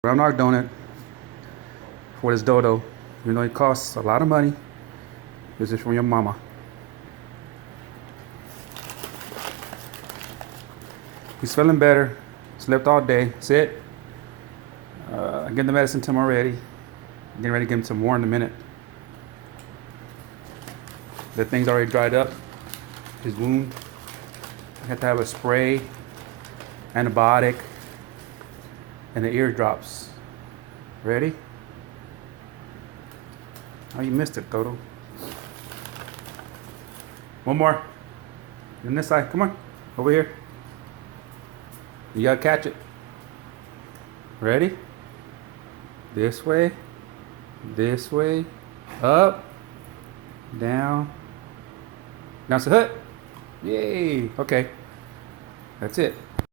But I'm not doing it for this dodo. You know it costs a lot of money. This is from your mama. He's feeling better. Slept all day. Sit. I get the medicine to him already. Getting ready to give him some more in a minute. The thing's already dried up. His wound. I have to have a spray, antibiotic, and the ear drops. Ready? Oh, you missed it, Toto. One more. On this side. Come on. Over here. You gotta catch it. Ready? This way. This way. Up. Down. Now it's a hut. Yay. Okay. That's it.